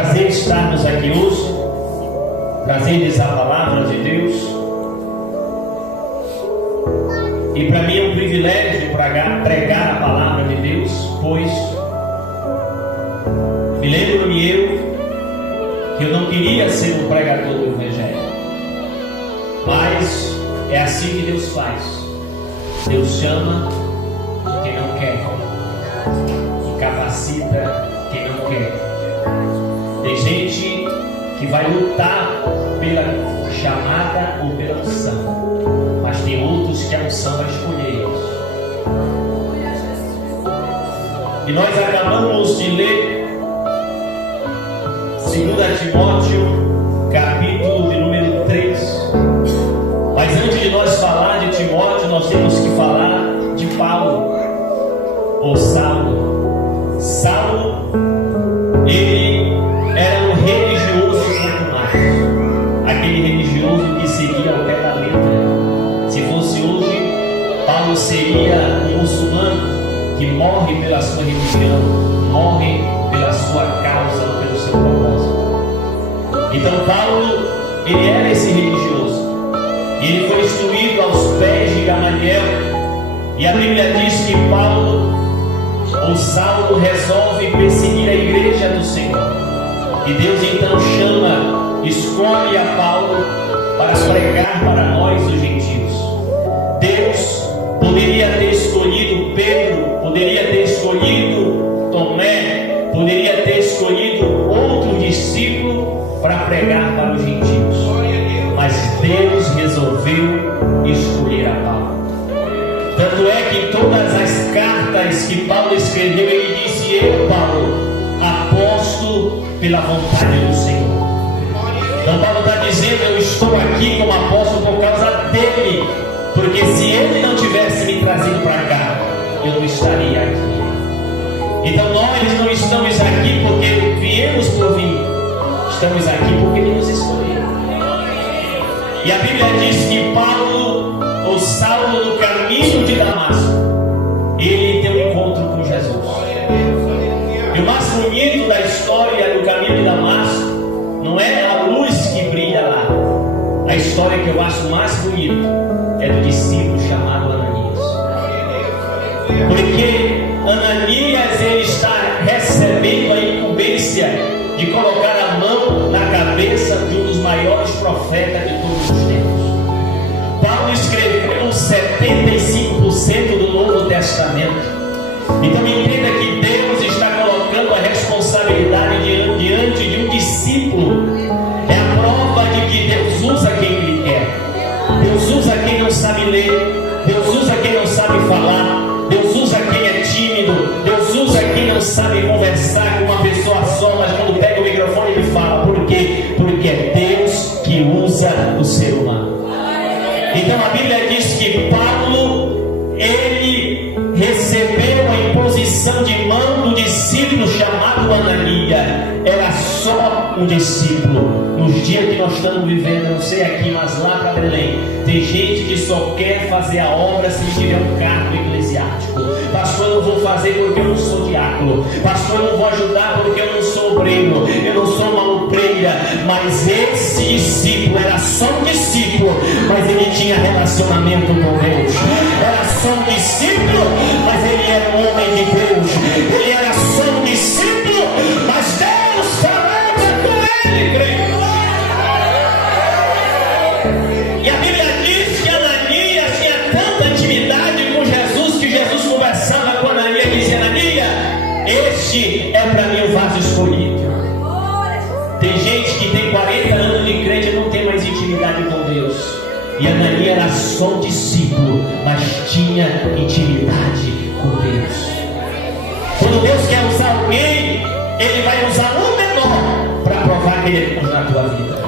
prazer estarmos aqui hoje, prazer dizer a palavra de Deus. E para mim é um privilégio pregar a palavra de Deus, pois me lembro-me que eu não queria ser um pregador do Evangelho, mas é assim que Deus faz. Deus chama quem não quer e capacita quem não quer. Tem gente que vai lutar pela chamada ou pela unção, mas tem outros que a unção vai escolher eles. E nós acabamos de ler 2 Timóteo, capítulo de número 3. Mas antes de nós falar de Timóteo, nós temos que falar de Paulo, ou Saulo. Saulo, ele era um religioso muito mais. Aquele religioso que seguia ao pé da letra. Se fosse hoje, Paulo seria um muçulmano que morre pela sua religião, morre pela sua causa, pelo seu propósito. Então Paulo, ele era esse religioso. Ele foi instruído aos pés de Gamaliel. E a Bíblia diz que Paulo, ou Saulo, resolve perseguir a igreja do Senhor. E Deus então escolhe a Paulo para pregar para nós, os gentios. Deus poderia ter escolhido Pedro, poderia ter escolhido Tomé, poderia ter escolhido outro discípulo para pregar para os gentios. Mas Deus resolveu escolher a Paulo. Tanto é que todas as cartas que Paulo escreveu, ele disse: eu, Paulo, apóstolo pela vontade do Senhor. Então Paulo está dizendo: eu estou aqui como apóstolo por causa dele, porque se ele não tivesse me trazido para cá, eu não estaria aqui. Então nós não estamos aqui porque viemos por vir, estamos aqui porque ele nos escolheu. E a Bíblia diz que Paulo, ou Saulo, no caminho de Damasco, ele tem um encontro com Jesus. E o mais bonito da história do caminho de Damasco não é a luz que brilha lá. A história que eu acho mais bonita é do discípulo chamado Ananias. Porque Ananias, ele está recebendo a incumbência de colocar a mão na cabeça de um dos maiores profetas de todos os tempos. Paulo escreveu 75% do Novo Testamento. Então entenda que Deus está colocando a responsabilidade diante de um discípulo. É a prova de que Deus usa quem Ele quer. Deus usa quem não sabe ler. Deus usa quem não sabe falar. Deus usa quem é tímido. Deus usa quem não sabe conversar com uma pessoa só, mas quando pega o microfone ele fala. Por quê? Porque é Deus que usa o ser humano. Então a Bíblia diz que Paulo, ele recebeu a imposição de mão do discípulo chamado Ananias. Era só um discípulo. Nos dias que nós estamos vivendo, eu não sei aqui, mas lá para Belém, tem gente que só quer fazer a obra se tiver um cargo eclesiástico. Pastor, eu não vou fazer porque eu não sou diácono. Pastor, eu não vou ajudar porque eu não sou obreiro. Eu não sou uma obreira. Mas esse discípulo era só um discípulo, mas ele tinha relacionamento com Deus. Era só um discípulo, mas ele era um homem de Deus. Ele era só um discípulo, mas Deus falava com ele, creio. E a Bíblia diz que Ananias tinha tanta intimidade com Jesus que Jesus conversava com Ananias e dizia: Ananias, este é para mim o vaso escolhido. Tem gente que tem 40 anos de crente e não tem mais intimidade com Deus. E Ananias era só um discípulo, mas tinha intimidade com Deus. Quando Deus quer usar alguém, Ele vai usar um menor para provar que Ele é na tua vida.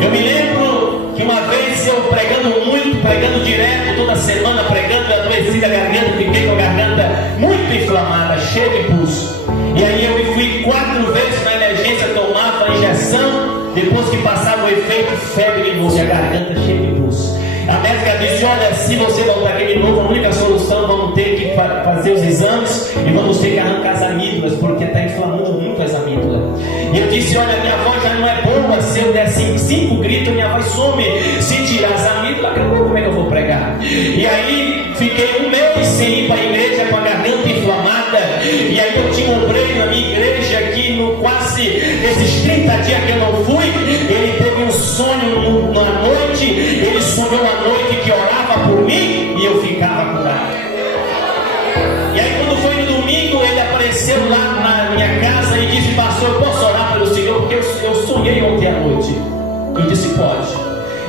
Eu me lembro que uma vez eu pregando muito, pregando direto, toda semana pregando, eu adoeci a garganta, fiquei com a garganta muito inflamada, cheia de pulso. E aí eu fui 4 vezes na emergência, tomava a injeção, depois que passava o efeito, febre de novo, e a garganta cheia de pulso. A médica disse: olha, se você voltar aqui de novo, a única solução, vamos ter que fazer os exames e vamos ter que arrancar as amígdalas, porque está inflamando muito as amígdalas. E eu disse: olha, minha voz já não é boa. Se eu der 5 gritos, minha voz some. Se tirar as amigas, como é que eu vou pregar? E aí fiquei 1 mês sem ir para a igreja com a garganta inflamada. E aí eu tinha um obreiro na minha igreja que no quase esses 30 dias que eu não fui, ele teve um sonho na noite. Ele sonhou à noite que orava por mim e eu ficava curado. E aí quando foi no domingo, ele apareceu lá na minha casa e disse: pastor, eu posso orar pelo Senhor? Porque eu sonhei ontem à noite. Eu disse: pode.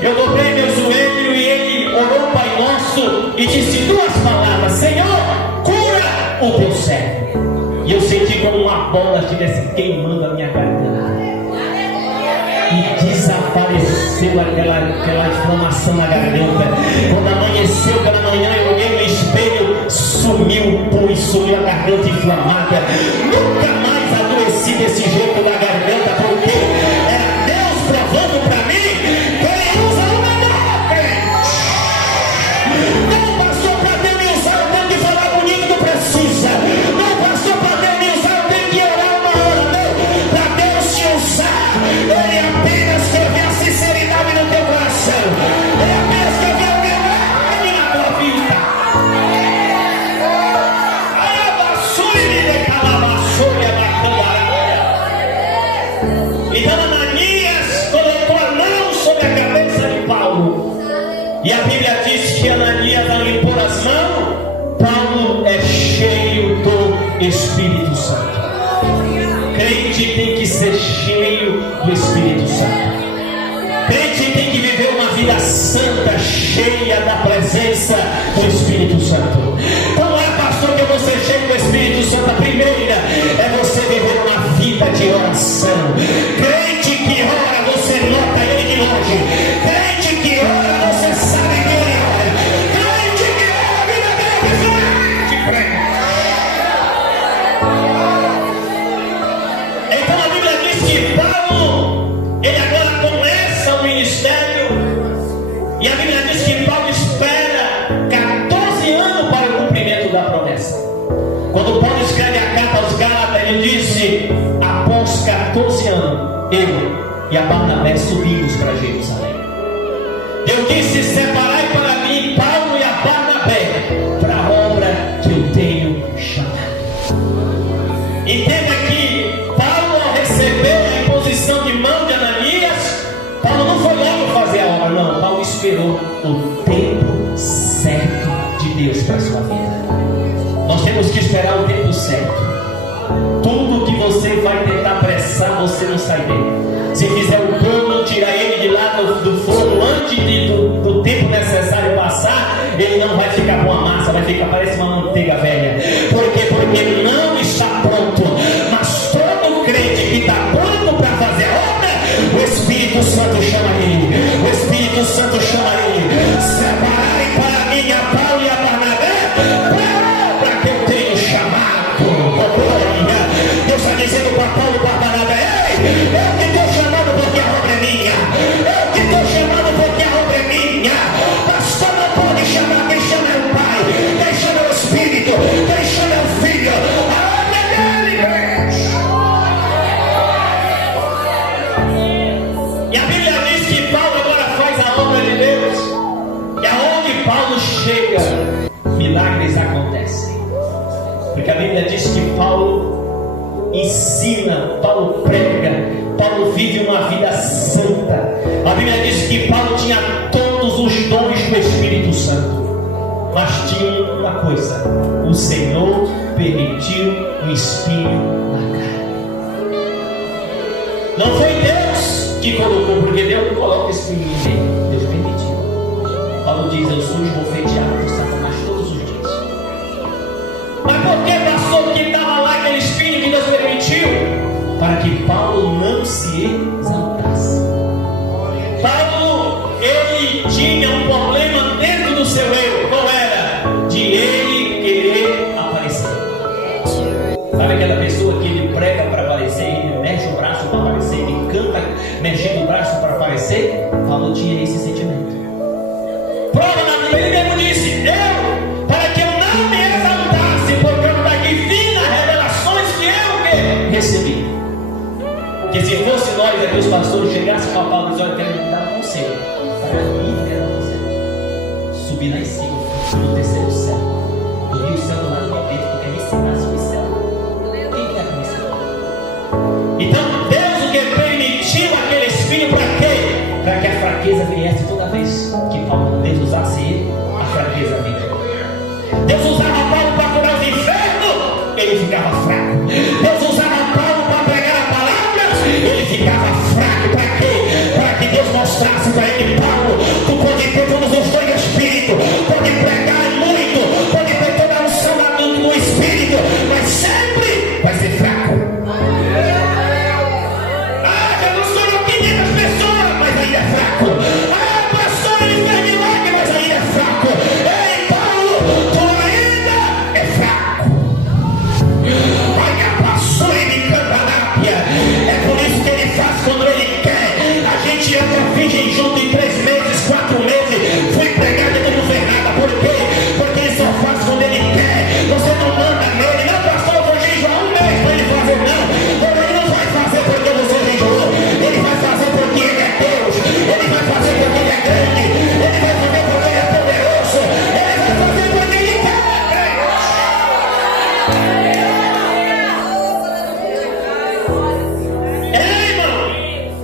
Eu dobrei meu joelho e ele orou Pai Nosso e disse 2 palavras: Senhor, cura o teu servo. E eu senti como uma bola estivesse queimando a minha garganta. E desapareceu aquela inflamação na garganta. Quando amanheceu pela manhã, eu olhei no espelho, sumiu o pus, sumiu a garganta inflamada. Nunca mais adoeci desse jeito na garganta, porque era Deus provando para mim que Ele usa o melhor, crente. Não passou para Deus me usar, eu tenho que falar bonito, não precisa. Não passou para Deus me usar, eu tenho que orar 1 hora, não. Para Deus te usar, Ele apenas quer ver a sinceridade no teu coração. Ele apenas quer ver o meu ânimo na tua vida. Então Ananias colocou a mão sobre a cabeça de Paulo. E a Bíblia diz que Ananias, ao impor as mãos, Paulo é cheio do Espírito Santo. Crente tem que ser cheio do Espírito Santo. Crente tem que viver uma vida santa, cheia da presença do Espírito Santo. Como é, pastor, que eu vou ser cheio do Espírito Santo? A primeira é você viver uma vida de oração. Crente que ora, você nota ele de longe. Crente que ora, você sabe que ele ora. Crente que ora, a vida dele é diferente. Então a Bíblia diz que Paulo, ele agora começa o ministério. E a Bíblia diz que Paulo espera 14 anos para o cumprimento da promessa. Quando Paulo escreve a carta aos Gálatas, ele disse: após 14 anos, eu e a Barnabé subimos para Jerusalém. Eu disse: separai para mim Paulo e a Barnabé para a obra que eu tenho chamado. Entenda que Paulo, ao receber a imposição de mão de Ananias, Paulo não foi logo fazer a obra, não. Paulo esperou o tempo certo de Deus para a sua vida. Nós temos que esperar o tempo certo. Tudo que você vai tentar apressar, você não sai dele. Se fizer o pano, tirar ele de lá do forno antes do tempo necessário passar, ele não vai ficar com a massa, vai ficar parece uma manteiga velha. Por quê? Porque não está pronto. Mas todo crente que está pronto para fazer a obra, o Espírito Santo chama ele. O Espírito Santo chama ele. Separarem para mim a Paulo e a Barnabé para que eu tenho chamado. Deus está dizendo para Paulo e para Barnabé: ei, eu que estou chamando porque a obra é minha. Eu que estou chamando porque a obra é minha. Pastor não pode chamar, quem chama é o Pai, quem chama é o Espírito, quem chama é o Filho. A obra é dele, crente. E a Bíblia diz que Paulo agora faz a obra de Deus. E aonde Paulo chega, milagres acontecem. Porque a Bíblia diz que Paulo ensina, Paulo prega, Paulo vive uma vida santa. A Bíblia diz que Paulo tinha todos os dons do Espírito Santo, mas tinha uma coisa: o Senhor permitiu o espinho na carne. Não foi Deus que colocou, porque Deus não coloca espinho em ninguém, Deus permitiu. Paulo diz: eu sou esbofeteado por Satanás todos os dias. Mas por que, pastor, que estava lá aquele espinho que Deus permitiu? Para que Paulo não se exaltasse. Paulo, ele tinha um problema dentro do seu eu. Qual era? De ele querer aparecer. Sabe aquela pessoa que ele prega para aparecer, ele mexe o braço para aparecer, ele canta mexendo o braço para aparecer? Paulo tinha esse sentimento. Prova na Bíblia, ele mesmo disse: eu, para que eu não me exaltasse, por causa das divinas revelações que eu recebi. Que se fosse nós aqui, os pastores chegassem com a Paulo e dizem: olha, quero dar um conselho. Para mim, quero dar um conselho. Subir lá em cima, no terceiro céu. Eu vi o céu do lado de dentro, porque me ensinar sobre o céu. Quem quer me ensinar? Então, Deus o que permitiu aquele espinho para quê? Para que a fraqueza viesse toda vez que Deus usasse ele, a fraqueza vinha. Deus usava Paulo para curar os enfermos, ele ficava fraco. Deus usava Paulo para pregar a palavra, ele ficava fraco. Para quê? Para que Deus mostrasse para ele: Paulo, tu pode ter todos os dons do Espírito, pode pregar muito, pode ter toda a unção no Espírito, mas sempre vai ser fraco. Ah, Jesus curou 500 pessoas, mas ainda é fraco. Ah, pastor, ele fez milagre, mas ainda é fraco. Ei, Paulo, tu ainda é fraco. Olha, pastor, ele canta lápia. É por isso que ele faz quando ele quer. A gente anda virgem junto em 3 meses, 4 meses. Fui pregar e não vê nada. Por quê? Porque ele só faz quando ele quer. Você não manda nele. Não, pastor, eu vou jejuar 1 mês para ele fazer, não. Ele não vai fazer porque você jejuou. Ele vai fazer porque ele é Deus. Ele vai fazer porque ele é grande. Ele vai fazer porque ele é poderoso. Ele vai fazer porque ele quer.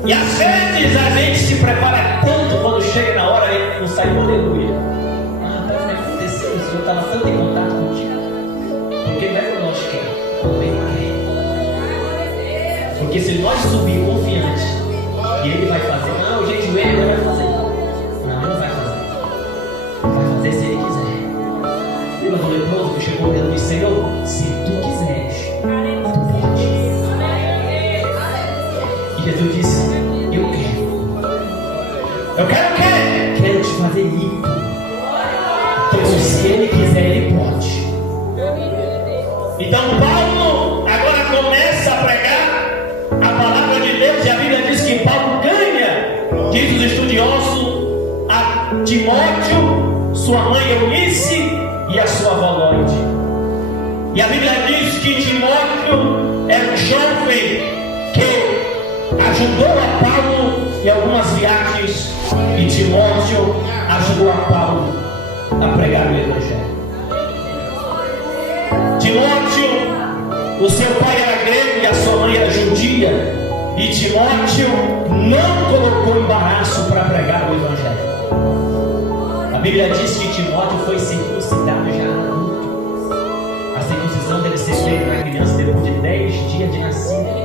E às vezes a gente se prepara tanto quando chega na hora e não sai um aleluia. Ah, mas me aconteceu isso, eu estava tanto em contato contigo. Porque não é quando nós queremos, quando ele quer. Porque se nós subir confiante e ele vai fazer, não, gente, ele não vai fazer. Não, ele não vai fazer. Vai fazer se ele quiser. Lembra do leproso que chegou dentro do Senhor? Se tu quiseres, tu pode. E Jesus disse: eu quero. Eu quero o quê? Quero te fazer limpo. Então, se ele quiser, ele pode. Então, Paulo agora começa a pregar a palavra de Deus. E a Bíblia diz que Paulo ganha, diz os estudiosos, a Timóteo, sua mãe Eunice e a sua avó Lóide. E a Bíblia diz que Timóteo era um jovem que ajudou a Paulo em algumas viagens, e Timóteo ajudou a Paulo a pregar o Evangelho. Timóteo, o seu pai era grego e a sua mãe era judia, e Timóteo não colocou embaraço para pregar o Evangelho. A Bíblia diz que Timóteo foi circuncidado já adulto. A circuncisão deve ser feita na criança depois de 10 dias de nascida.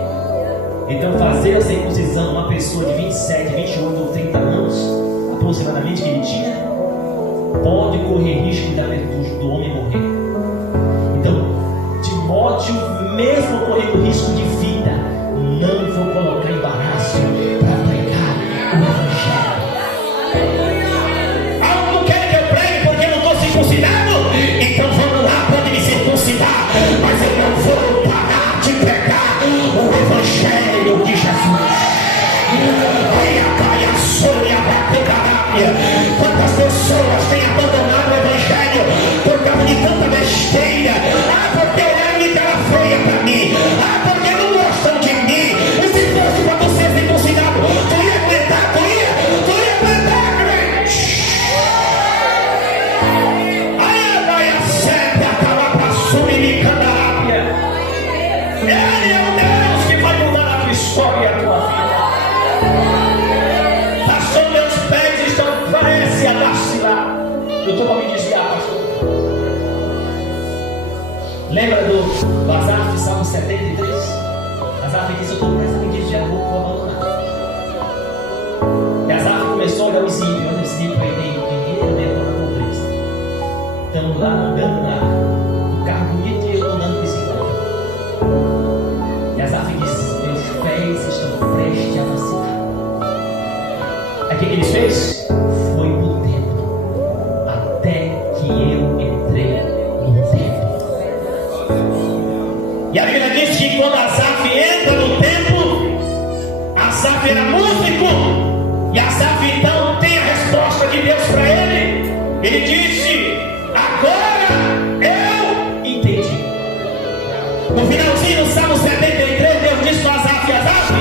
Então, fazer a circuncisão uma pessoa de 27, 28 ou 30 anos, aproximadamente, que ele tinha, pode correr risco do homem morrer. Então, Timóteo, mesmo correndo risco de vida, não vou colocar embaraço para pregar o Evangelho. Ah, não quer que eu pregue porque eu não estou circuncidado? Então vamos lá, pode me circuncidar, mas eu não vou parar de pregar o Evangelho de Jesus. Quantas pessoas têm abandonado o Evangelho por causa de tanta besteira? Ah, porque a única era feia para mim. Ah, porque não gostam de mim. E se fosse para tu ser circuncidado, tu ia aguentar, tu ia aguentar, crente. Ai, vai a sete, acaba para subir e candápia. Ele é o Deus que vai mudar a tua história e a tua vida. Pastor, meus pés estão parece a vacilar. Eu estou para me desviar, pastor. Lembra do Asaf, Salmo 73? Asaf disse: eu estou nessa me desviar, vou abandonar. E Asaf começou a olhar os ímpios. Olha, esse ímpio aí tem dinheiro, né? Para pobreza. Estamos lá andando no carro bonito e eu andando bicicleta. E Asaf disse: meus pés estão prestes a vacilar. Aí o que ele fez? Foi no templo, até que eu entrei no templo. E a Bíblia diz que quando Asaf entra no templo, Asaf era músico, e Asaf então tem a resposta de Deus para ele. Ele disse: agora eu entendi. No finalzinho do Salmo 73, Deus disse para Asaf: Asaf,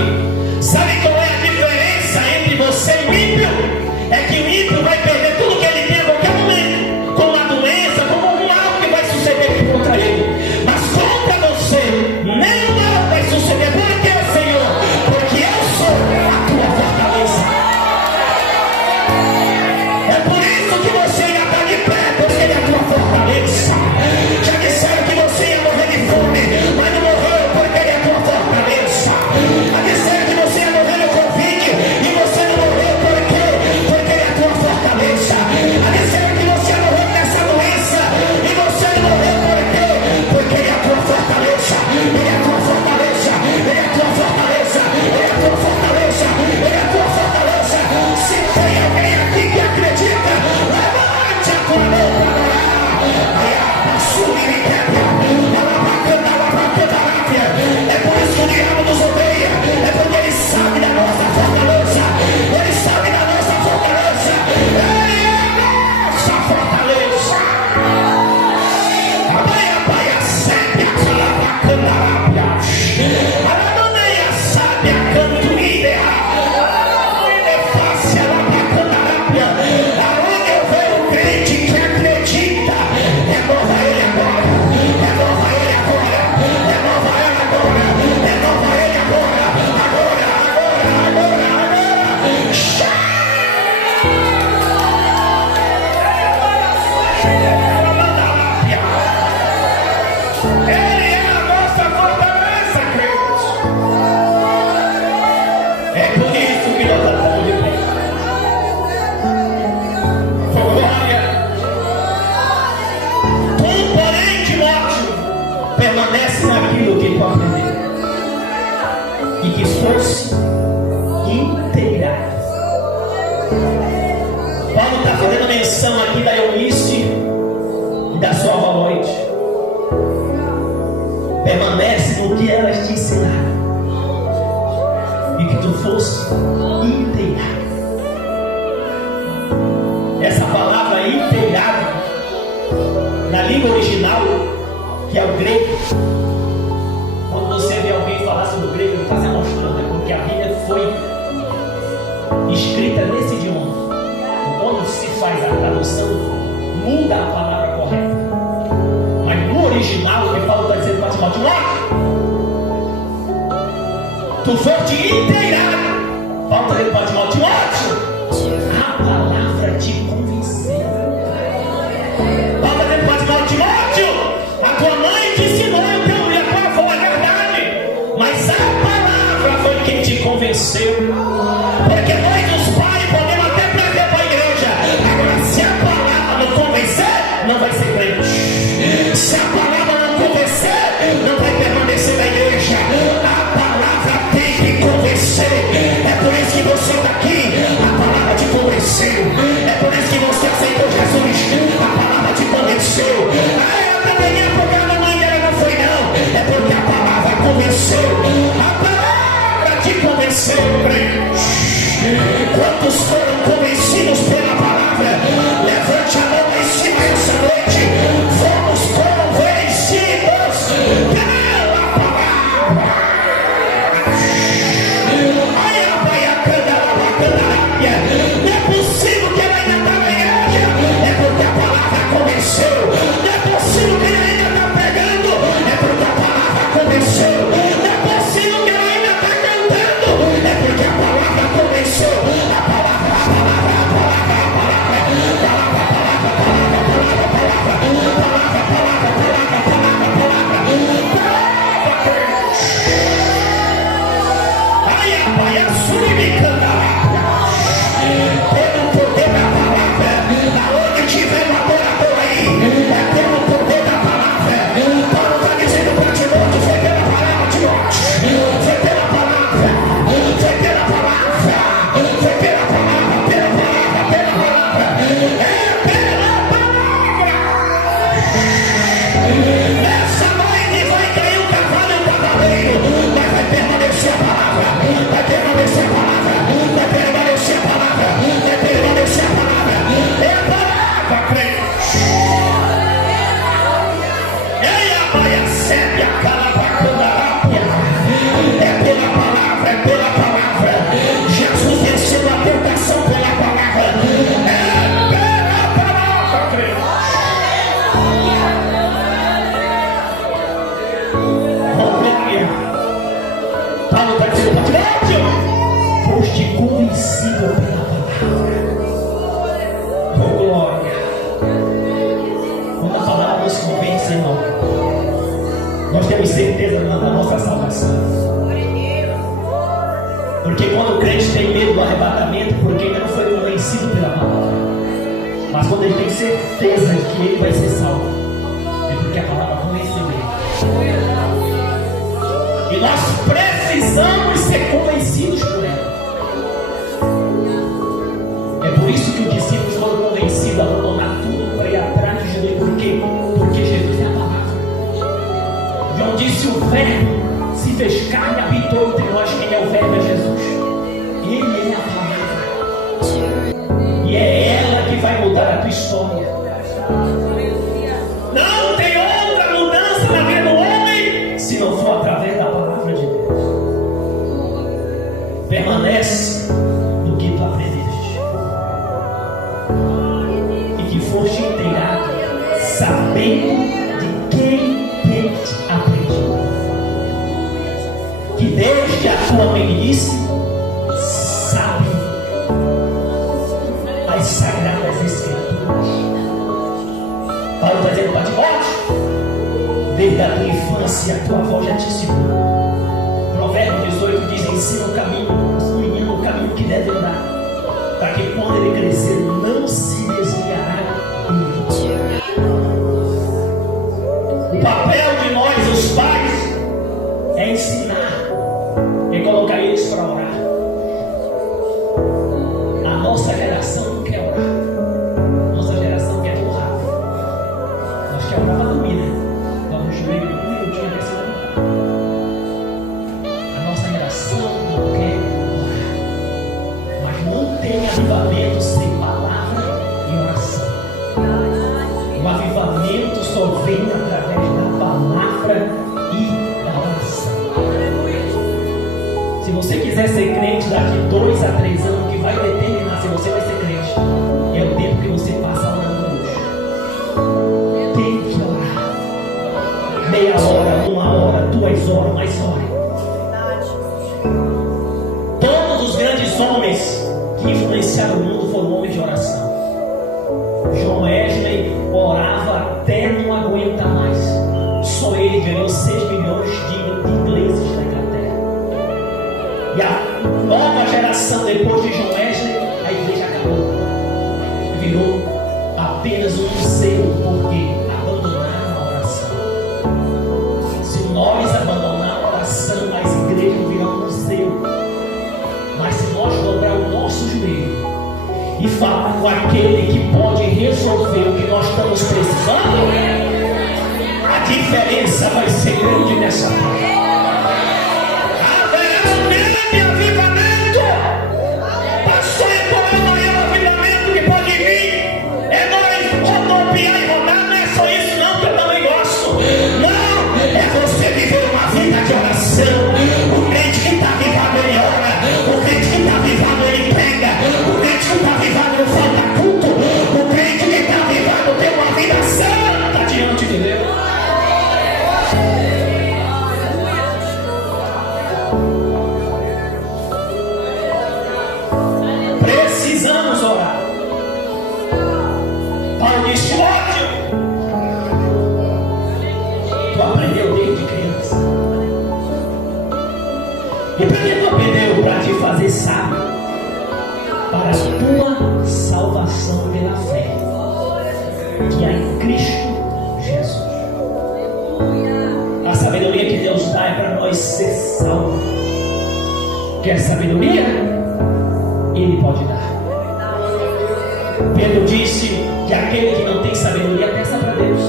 o diabo nos odeia, é porque ele sabe da nossa fortaleza. Ele sabe da nossa fortaleza. Ele é a nossa fortaleza. Abaia, abaia, sete, aquela bacanarabia. Aleluia, sabe a cantuída. Aleluia, face a bacanarabia. Aonde eu vejo o crente que acredita, renova ele agora. Renova ele agora. Renova ele agora. Renova ele agora. Agora, agora, agora, agora. Ele é a nossa fortaleza, crente. É por isso que nós estamos de pé. Oh, glória. Tu, porém, Timóteo, permanece naquilo que tu aprendeu e que esforce inteirado. Paulo está fazendo menção aqui da Eunice e da sua avó Loide. Permanece no que elas te ensinaram e que tu fosse inteirado. Essa palavra inteirado, na língua original, que é o grego, quando você vê alguém falar sobre o grego, ele está se mostrando, é porque a Bíblia foi escrita nesse idioma. Quando se faz a tradução, muda a palavra correta. Mas no original, o que Paulo está dizendo para Timóteo, tu foste inteirado. Paulo está dizendo para Timóteo, a palavra te convenceu. Paulo está dizendo para Timóteo, a tua mãe te ensinou, então, e a tua avó, é verdade. Mas a palavra foi quem te convenceu. Porque nós, os pais, podemos até trazer para a igreja. Agora, se a palavra não convencer, não vai ser crente. Se a palavra não convencer, não vai permanecer na igreja. A palavra tem que convencer. É por isso que você está aqui. A palavra te convenceu. É por isso que você aceitou Jesus. A palavra te convenceu. Eu também ia porque a mãe dela não foi, não. É porque a palavra convenceu. A palavra te convenceu, crente. Quantos foram convencidos pela palavra? Levante a mão lá em cima essa noite. Fomos convencidos pela palavra. Olha, vai a candarabia. Não é possível que ela ainda está na igreja. É porque a palavra convenceu. Não é possível que ela ainda está pregando. É porque a palavra convenceu. Não é possível que ela ainda está cantando. É porque a palavra convenceu. A palavra, a palavra, a palavra, a palavra, pelo poder da palavra, aonde tiver um adorador aí, é pelo poder da palavra. Paulo está dizendo para Timóteo, foi pela palavra, Timóteo, foi pela palavra, foi pela palavra, foi pela palavra, pela palavra, pela palavra, é pela palavra. Essa noite vai cair o cavalo e o cavaleiro, mas vai permanecer a palavra, vai permanecer a palavra, vai permanecer a palavra, vai permanecer a palavra, é a palavra, crente. Ei, a baia sete, a calabacandarápia, é pela palavra, é pela palavra. Jesus venceu a tentação pela palavra, é pela palavra, crente. Oh, glória. Paulo está dizendo para Timóteo, foste convencido pela palavra. Oh, glória. Quando a palavra nos convence, irmão, nós temos certeza da nossa salvação. Porque quando o crente tem medo do arrebatamento, porque ainda não foi convencido pela palavra. Mas quando ele tem certeza de que ele vai ser salvo, é porque a palavra convenceu ele. E nós precisamos ser convencidos por ela. É por isso que os discípulos foram convencidos a abandonar tudo para ir atrás de Jesus. Por quê? Porque Jesus é a palavra. João disse: o verbo se fez carne, habitou entre nós. Quem é o Verbo? É Jesus. Ele é a palavra. E é ela que vai mudar a tua história. Não tem outra mudança na vida do homem se não for através da palavra de Deus. Permanece no que tu aprendeste e que foste inteirado, sabendo de quem tens aprendido, que desde a tua meninice sabe as sagradas escrituras. Paulo está dizendo para Timóteo: desde a tua infância a tua avó já te ensinou. Provérbio 18 diz: ensina o caminho, o menino o caminho que deve andar, para que quando ele crescer não se desviará dele. O papel de nós, os pais, é ensinar, é colocar eles para orar. A nossa geração não quer orar. Nossa geração quer orar. Nós quer orar para dormir, né? Dá um joelho, um minutinho até se levantar. A nossa geração não quer orar. Mas não tem avivamento sem palavra e oração. O avivamento só vem através da palavra e da oração. Se você quiser ser crente daqui 2 a 3 anos, que vai determinar se você vai ser crente, é o tempo que você passa orando hoje. Tem que orar. Meia hora, 1 hora, 2 horas, mais hora. Todos os grandes homens que influenciaram o mundo foram homens de oração. John Wesley orava até não aguentar mais. Só ele ganhou 6 milhões de ingleses na Inglaterra. E a nova geração depois de John Wesley, a igreja acabou. Virou apenas um museu, porque abandonaram a oração. Se nós abandonarmos a oração, as igrejas virão um museu. Mas se nós dobrar o nosso joelho e falar com aquele que pode resolver o que nós estamos precisando, a diferença vai ser grande nessa terra. Haverá um grande avivamento. Pastor, qual é o maior avivamento que pode vir? É nós rodopiar e rodar. Não é só isso não, que eu também gosto. Não, é você viver uma vida de oração. O crente que está avivado, ele ora. O crente que está avivado, ele prega. O crente que está avivado, não falta culto. O crente que está avivado tem uma vida santa diante de Deus. Precisamos orar. Paulo diz: Timóteo, tu aprendeu desde criança. E para que tu aprendeu? Para te fazer sábio para a tua salvação pela fé que há em Cristo Jesus. A sabedoria que Deus dá é para nós ser salvos. Quer sabedoria? Ele pode dar. Pedro disse que aquele que não tem sabedoria, peça para Deus.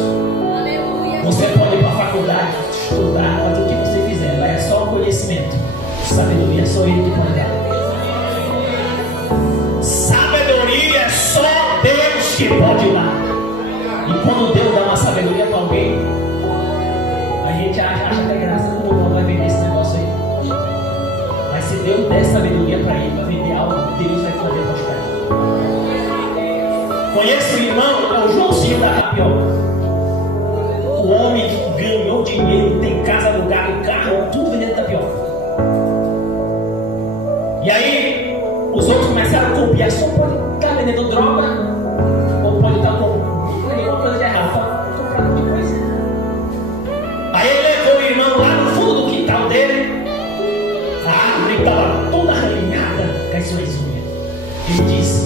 Você pode ir para a faculdade, estudar, fazer o que você quiser, mas é só o conhecimento. Sabedoria é só Ele que pode dar. Sabedoria é só Deus que pode dar. E quando Deus dá uma sabedoria para alguém, a gente acha até graça, não vai vender esse negócio aí. Mas se Deus der sabedoria para ele, para vender algo, Deus vai poder mostrar. Conheço o irmão, é o Joãozinho da Tapioca. O homem que ganhou dinheiro, tem casa alugada, carro, tudo vendendo tapioca. E aí, os outros começaram a copiar. Só pode estar vendendo droga, ou pode estar com alguma coisa de errado, está comprando muita coisa. Aí ele levou o irmão lá no fundo do quintal dele. A árvore estava toda arranhada com as suas unhas. Ele disse: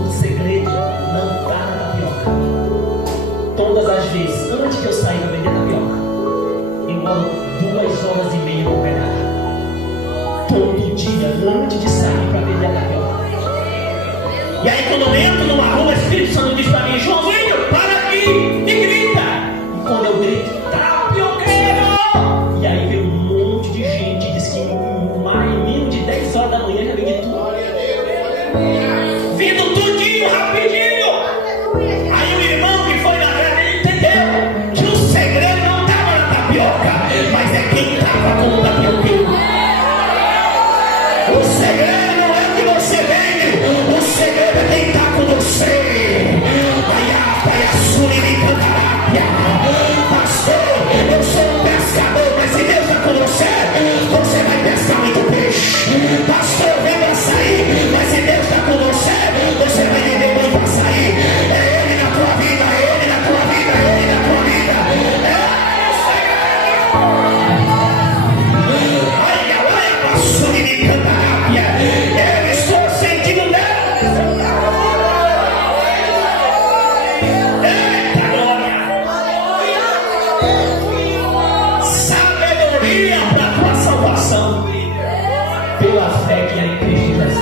o segredo não está na tapioca. Todas as vezes, antes que eu sair para vender tapioca, eu moro 2 horas e meia no pedaço. Todo dia, antes de sair para vender a tapioca. E aí quando eu entro numa rua, o Espírito Santo diz para mim: Joãozinho, para aqui e grita. E quando eu grito: tapioqueiro! E aí vem um monte de gente fé que há em Cristo Jesus.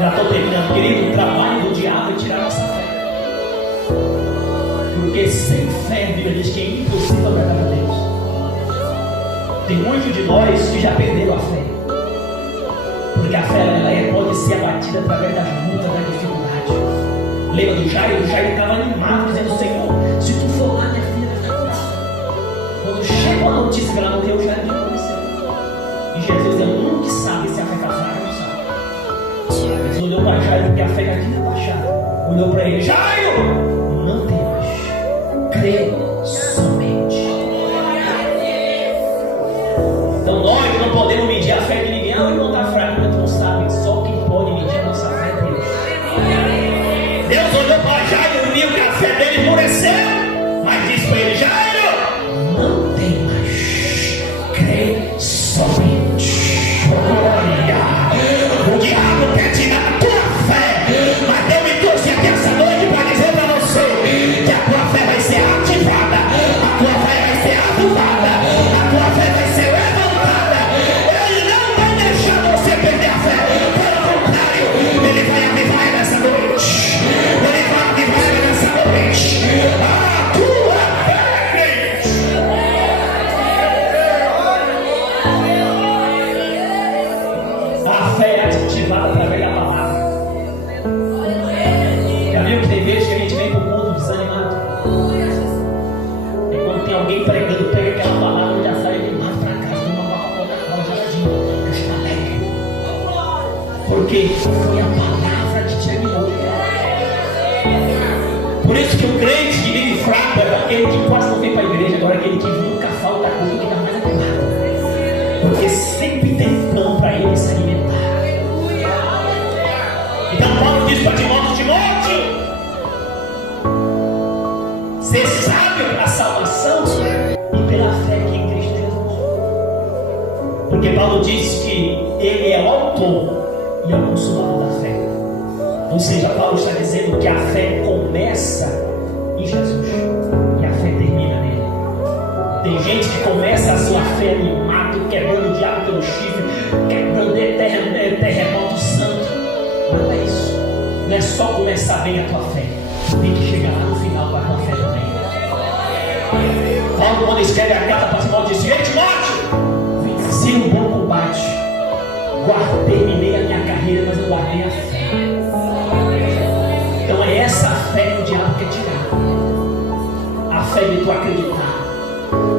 Já estou terminando, querido. O trabalho do diabo é tirar nossa fé. Porque sem fé, a Bíblia diz que é impossível agradar a Deus. Tem muitos de nós que já perderam a fé. Porque a fé pode ser abatida através das lutas, da dificuldade. Lembra do Jairo? O Jairo estava animado, dizendo: Senhor, se tu for lá, minha filha vai ficar curada. Quando chegou a notícia que ela morreu, o Jairo ficou no céu. E Jesus dizendo: nunca sabe se a fé está fraca, não sabe. Jesus olhou para Jairo, porque a fé já tinha baixado. Olhou para ele: Jairo, não temas, crê somente. Então nós não podemos medir a fé de ninguém. Ah, o irmão está fraco, mas tu não sabe. Só quem pode medir a nossa fé é Deus. Deus olhou para Jairo e viu que a fé dele endureceu, mas disse para ele: Jairo, não temas, crê somente. Olha, o diabo quer tirar a tua fé, mas Deus me trouxe aqui essa noite para dizer para você que a tua fé vai ser ativada, a tua fé vai ser avivada, a tua fé vai ser levantada. Ele não vai deixar você perder a fé, pelo contrário, ele vai avivar nessa noite. Ele vai avivar nessa noite a tua fé. A fé é ativada através da palavra. Já viu que tem vezes que a gente vem para o mundo desanimado? E quando tem alguém pregando, pega aquela palavra e já sai animado para casa, numa Coca-Cola geladinha, que está alegre. Porque foi a palavra que te animou. Por isso que o crente que vive fraco é aquele que quase não vem para a igreja, agora aquele que nunca falta coisa que está mais animado. Porque sempre tem pão para ele se alimentar. Então Paulo diz para Timóteo: Timóteo, ser sábio para a salvação e pela fé que é em Cristo Jesus. Porque Paulo diz que ele é o autor e é o consumador da fé. Ou seja, Paulo está dizendo que a fé começa em Jesus e a fé termina nele. Tem gente que começa a sua fé animado, quebrando o diabo pelo chifre, quebrando terremoto santo. Não é isso. Não é só começar bem a tua fé, tem que chegar lá no final com a tua fé também. Paulo, quando escreve a carta para Timóteo, diz: Ei, Timóteo, venci um bom combate, terminei a minha carreira, mas eu guardei a fé. Então é essa fé que o diabo quer tirar. A fé de tu acreditar,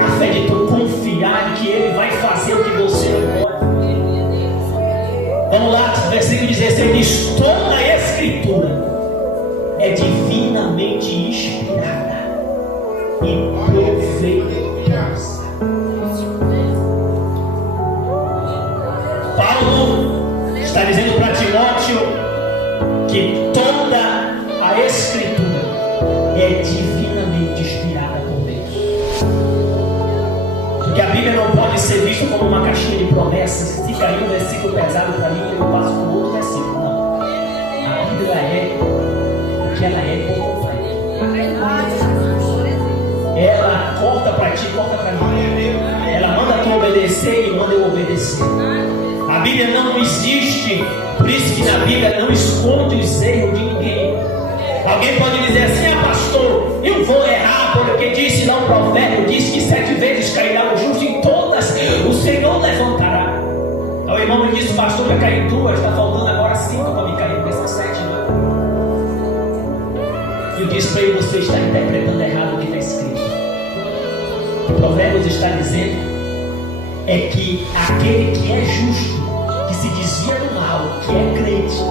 a fé de tu confiar de que ele vai fazer o que você não pode. Vamos lá, versículo 16 diz: toda a escritura é divinamente inspirada e proveitosa. Paulo está dizendo para Timóteo que toda a escritura é divinamente inspirada por Deus. Porque a Bíblia não pode ser vista como uma caixinha de promessas. Se cair um versículo pesado para mim, eu passo para o outro versículo. Não. A Bíblia é o que ela é por completo. Ela corta para ti, corta para mim. Ela manda tu obedecer e manda eu obedecer. A Bíblia não existe, por isso que na Bíblia não esconde os erros de ninguém. Alguém pode dizer assim: ah, pastor, eu vou errar, porque disse lá o profeta, diz que 7 vezes cairá o justo, e todas o Senhor levantará. O irmão me disse: pastor, já caiu 2, está faltando agora 5 para me cair, porque são 7, né? Eu disse para ele: você está interpretando errado o que está escrito. O Provérbios está dizendo é que aquele que é justo, que se desvia do mal, que é crente,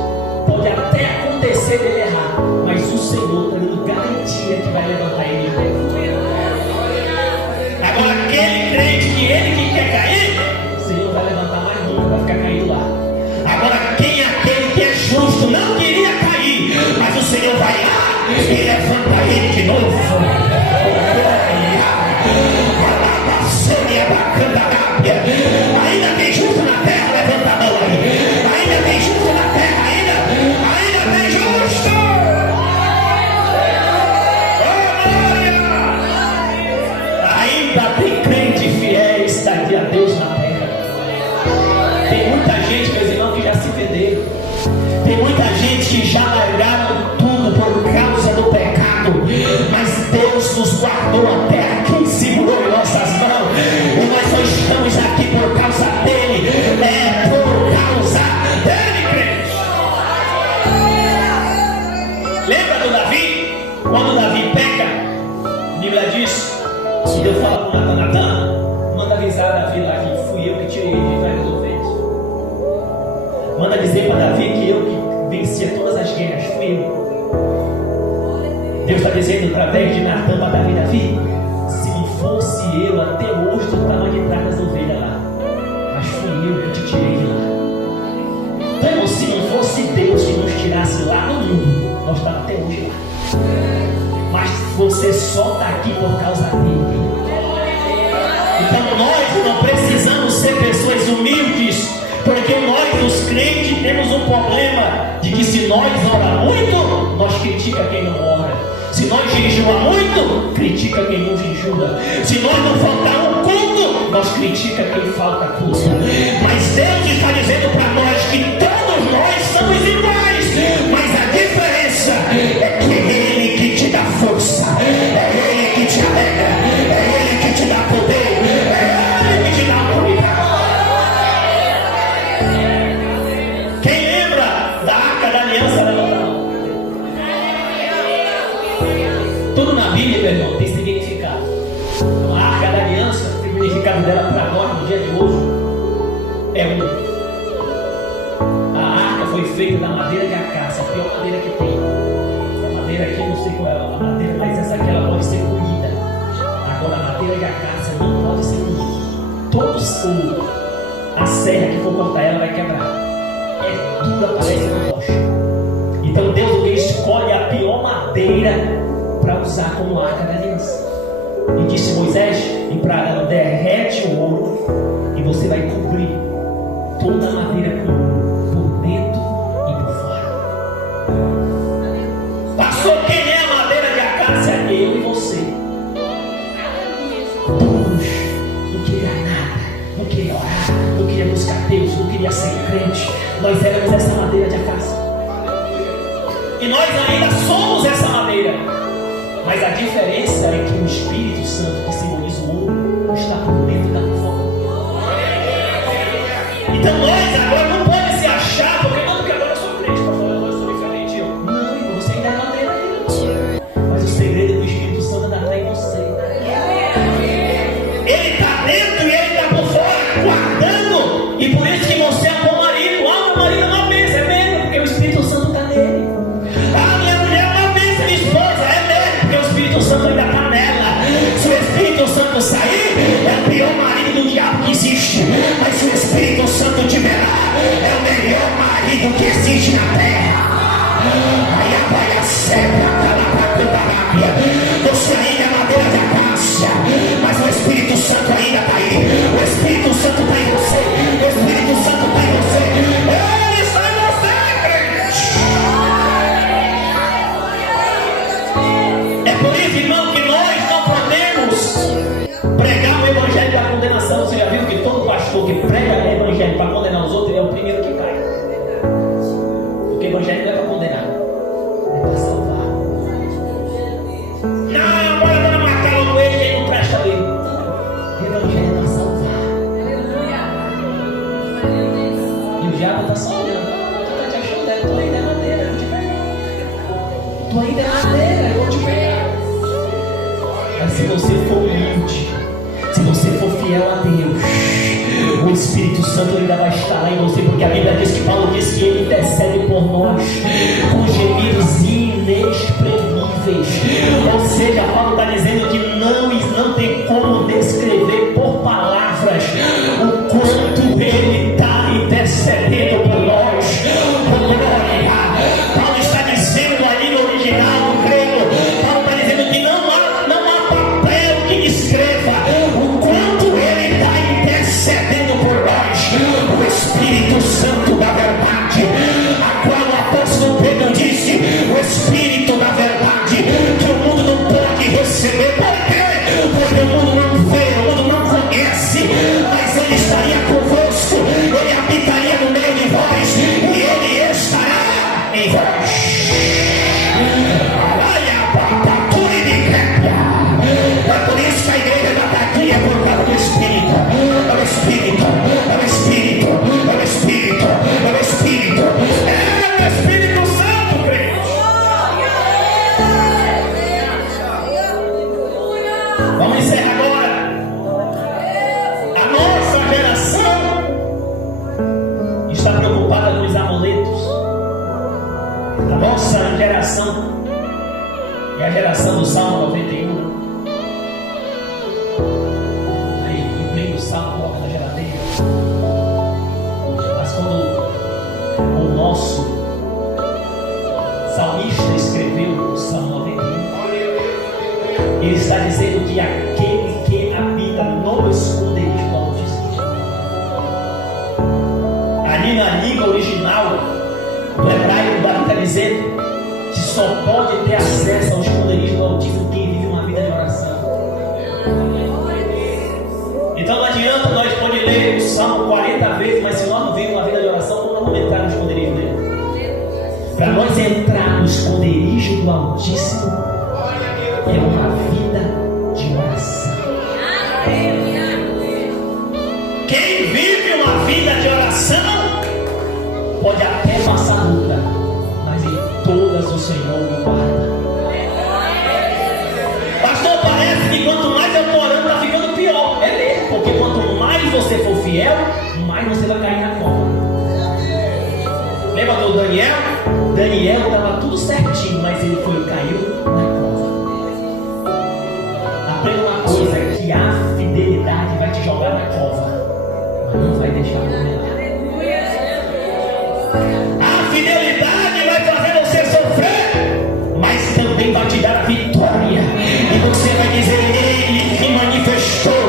pode até acontecer dele errar, mas o Senhor está dando garantia que vai levantar ele. Agora aquele crente que ele que quer cair, o Senhor não vai levantar mais nunca, vai ficar caído lá. Agora quem é aquele que é justo, não queria cair, mas o Senhor vai lá e levanta ele de novo. Ainda tem justo na terra, levanta a mão aí. Ainda tem justo na terra, ainda tem justo. Ainda tem crente fiéis daqui a Deus na terra. Tem muita Deus está dizendo através de Natan para Davi: se não fosse eu, até hoje tu estava de trás das ovelhas lá, mas fui eu que te tirei de lá. Então, se não fosse Deus que nos tirasse lá no mundo, nós estávamos até hoje lá. Mas você só está aqui por causa dele. Então nós não precisamos ser pessoas humildes, porque nós, os crentes, temos um problema de que se nós oramos muito, nós critica quem não ora. Se nós jejuamos muito, critica quem não jejua. Se nós não faltar um culto, nós critica quem falta culto. Mas Deus está dizendo para nós que todos nós somos iguais, mas a diferença é que é Ele que te dá força, é Ele que te alegra, é Ele que te dá poder, é Ele que te dá autoridade. Quem lembra da Arca da Aliança da Natal? Tudo na Bíblia, meu irmão, tem significado. A Arca da Aliança, o significado dela para nós no dia de hoje é um. A arca foi feita da madeira de acácia, a pior madeira que tem. A madeira aqui, eu não sei qual é a madeira, mas essa aqui ela pode ser moída. Agora a madeira de acácia não pode ser moída. A serra que for cortar ela vai quebrar. É dura, parece uma rocha. Então Deus o que escolhe a pior madeira para usar como arca da aliança. E disse Moisés: e para derrete o ouro, e você vai cobrir toda a madeira com ouro, por dentro e por fora. Pastor, quem é a madeira de acácia? Eu e você. Todos não queria nada, não queria orar, não queria buscar Deus, não queria ser crente. Nós éramos essa madeira de acácia. E nós ainda somos essa madeira. Mas a diferença é que o Espírito Santo, que simboliza o ouro, está por dentro e está por fora. Então nós agora não podemos se achar, porque não, porque agora eu sou crente, pastor, eu sou diferente. Não, irmão, você ainda é madeira dele. Mas o segredo do Espírito Santo ainda está em você. Ele está dentro e ele está por fora, guardando. E por isso que você é bom marido. Ah, meu marido é uma bênção, é mesmo, porque o Espírito Santo está nele. Ah, minha mulher é uma bênção, minha esposa, é mesmo, porque o Espírito Santo ainda está nela. Se o Espírito Santo sair, é o pior marido do diabo que existe. Mas se o Espírito Santo te verá, é o melhor marido que existe na terra. Aí a baia seca, você ainda é madeira de acácia, mas o Espírito Santo ainda está aí. O Espírito Santo está em você. O Espírito Santo está em você. Ele está em você, crente. É por isso, irmão, que nós não podemos pregar o evangelho da condenação. Você já viu que todo pastor que prega o evangelho para condenar os outros, ele é o primeiro que cai. Porque o evangelho não é para condenar, é para salvar. Não, agora vamos matar logo ele, ele não presta ali. O evangelho é para salvar. E o diabo está só olhando. Tu está te achando, tu ainda é madeira, eu vou te pegar. Tu ainda é madeira, eu vou te pegar. Mas se você for humilde, se você for fiel a Deus, o Espírito Santo ainda vai estar lá em você, porque a Bíblia diz que Paulo diz que ele intercede por nós com gemidos inexprimíveis. Ou seja, Paulo está dizendo que não tem como descrever por palavras o quanto ele está intercedendo por nós. Paulo está dizendo ali no original, no grego, Paulo está dizendo que não há papel que descreva o quanto ele está intercedendo por nós. O Espírito Santo da verdade, a qual o apóstolo Pedro disse, o Espírito da verdade, que o mundo não pode receber. Por quê? Porque o mundo não vê, o mundo não conhece, mas ele estaria convosco, ele habitaria no meio de vós, e ele estará em vós. É por isso que a igreja está aqui, é por causa do Espírito. É o Espírito, é o Espírito, é o Espírito, é o Espírito, é o Espírito Santo, crente. Vamos encerrar agora. A nossa geração está preocupada com os amuletos. A nossa geração É a geração do Salmo 91. Aí imprime o Salmo, coloca na geladeira. Mas quando o nosso salmista escreveu o Salmo 91, ele está dizendo que aquele que habita no esconderijo do Altíssimo. Ali na língua original do hebraico, Davi está dizendo que só pode ter acesso ao esconderijo do Altíssimo quem vive uma vida de oração. Então não adianta nós poder ler o Salmo 40 vezes, mas se nós não vivemos uma vida de oração, como nós vamos entrar no esconderijo dele? Para nós entrar no esconderijo do Altíssimo é uma vida de oração. Quem vive uma vida de oração pode até passar luta, mas em todas o Senhor me guarda. Pastor, parece que quanto mais eu estou orando, está ficando pior. É mesmo, porque quanto mais você for fiel, mais você vai cair na cova. Lembra do Daniel? Daniel estava tudo certinho, mas ele caiu na cova. Aprenda uma coisa, que a fidelidade vai te jogar na cova, mas não vai deixar morrer. A fidelidade vai fazer você sofrer, mas também vai te dar a vitória. E você vai dizer: ele que manifestou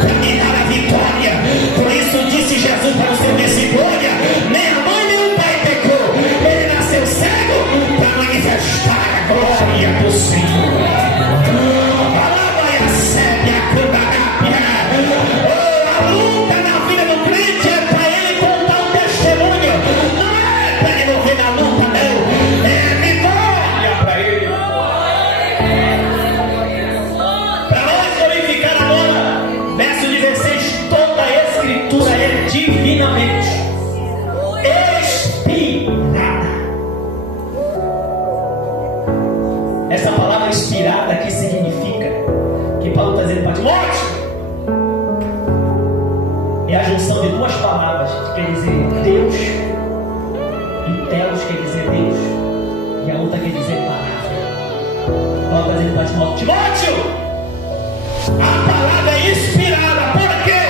para me dar a vitória. Por isso disse Jesus para o seu discípulo: olha, nem a mãe nem o pai pecou, ele nasceu cego para manifestar a glória do Senhor. A luta na vida do crente é para ele contar um testemunho, não é para ele morrer na luta, não, é vitória para ele. Para nós glorificar agora, verso 16: toda a escritura é divinamente inspirada. Essa palavra inspirada aqui significa que Paulo está dizendo para Timóteo, é a junção de duas palavras que quer dizer Deus, e Teos quer dizer Deus, e a outra quer dizer palavra. Paulo está dizendo para Timóteo: Timóteo, a palavra é inspirada. Por quê?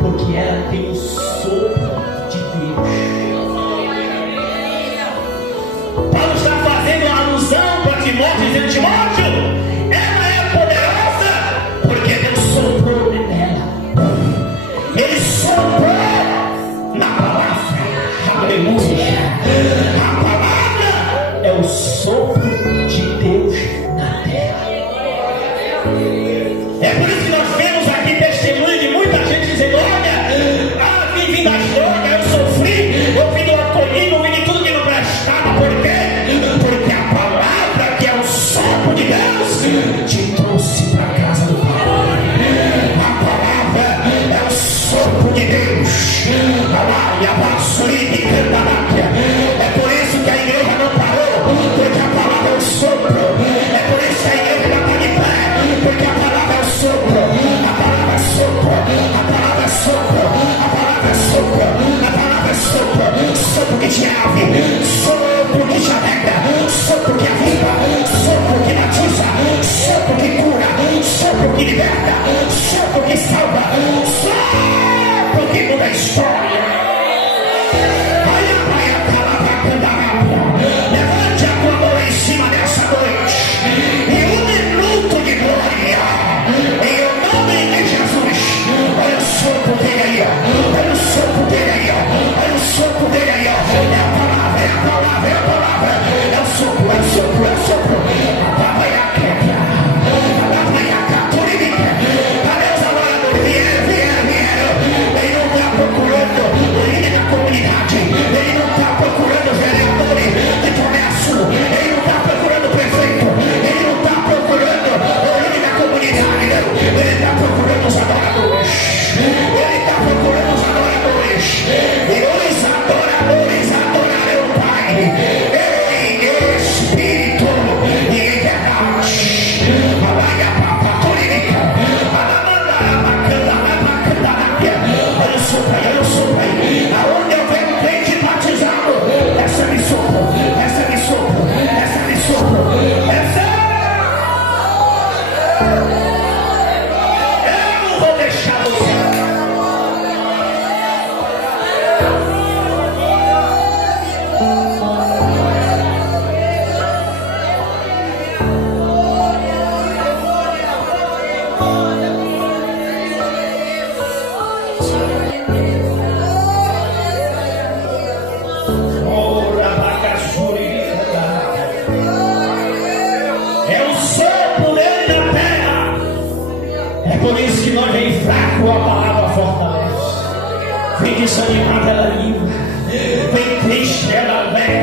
Porque ela tem o sopro de Deus. Paulo está fazendo uma alusão para Timóteo, dizendo: Timóteo, ela é poderosa porque Deus soprou nela. Ele soprou na palavra. Aleluia. A palavra é o sopro de Deus na terra. É por isso que nós vemos aqui testemunho de muita gente dizendo: olha, vivi das drogas, eu sofri, eu vim do alcoolismo, eu vim de tudo que não prestava. Por quê? Porque a palavra, que é o sopro de Deus, te trouxe para a casa do Pai. A palavra é o sopro de Deus. É por isso que a igreja não parou, porque a palavra é o sopro. É por isso que a igreja não está de pé, porque a palavra é o sopro. A palavra é sopro. A palavra é sopro. A palavra é sopro. A palavra é sopro. Sopro que te abre, sopro que te alegra, sopro que aviva, sopro que batiza, sopro que cura, sopro que liberta, sopro que salva, sopro que muda a história. Levante a tua mão em cima dessa noite e um minuto de glória em o nome de Jesus. Olha o sopro dele aí, olha o sopro dele aí, olha o sopro dele aí. É a palavra, é a palavra, é a palavra, é o sopro, é o sopro, é o sopro. A palavra é a queda, a palavra é a católica. Cadê os amados? Vieram, em nome da procurando. por isso que nós vem fraco, a palavra fortalece. Vem desanimado, ela livra. Vem triste, ela vem